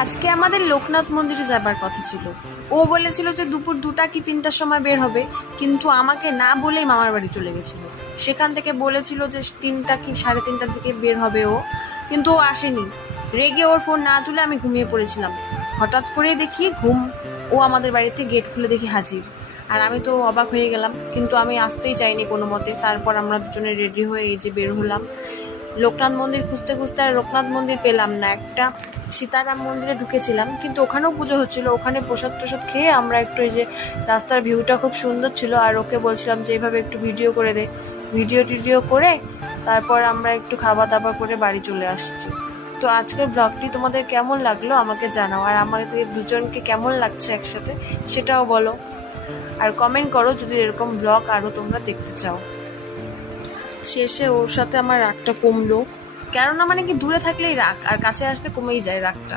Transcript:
আজকে আমাদের লোকনাথ মন্দিরে যাবার কথা ছিল। ও বলেছিল যে দুপুর 2টা কি 3টার সময় বের হবে, কিন্তু আমাকে না বলেই মামার বাড়ি চলে গেছিল। সেখান থেকে বলেছিল যে 3টা কি 3:30টার দিকে বের হবে ও, কিন্তু ও আসেনি। রেগে ওর ফোন না তুলে আমি ঘুমিয়ে পড়েছিলাম। হঠাৎ করেই দেখি ও আমাদের বাড়িতে গেট খুলে দেখি হাজির। আর আমি তো অবাক হয়ে গেলাম, কিন্তু আমি আসতেই চাইনি কোনো মতে। তারপর আমরা দুজনে রেডি হয়ে এই যে বের হলাম। লোকনাথ মন্দির খুঁজতে খুঁজতে আর লোকনাথ মন্দির পেলাম না। একটা সীতারাম মন্দিরে ঢুকেছিলাম, কিন্তু ওখানেও পুজো হচ্ছিল। ওখানে প্রসাদ টোসাদ খেয়ে আমরা একটু এই যে রাস্তার ভিউটা খুব সুন্দর ছিল, আর ওকে বলছিলাম যে এইভাবে একটু ভিডিও করে দে। ভিডিও টিডিও করে তারপর আমরা একটু খাওয়া দাওয়া করে বাড়ি চলে আসছি। তো আজকের ব্লগটি তোমাদের কেমন লাগলো আমাকে জানাও, আর আমাদের দুজনকে কেমন লাগছে একসাথে সেটাও বলো, আর কমেন্ট করো যদি এরকম ব্লগ আরও তোমরা দেখতে চাও। শেষে ওর সাথে আমার রাগটা কমলো, কেননা মানে কি দূরে থাকলেই রাগ, আর কাছে আসলে কমেই যায় রাগটা।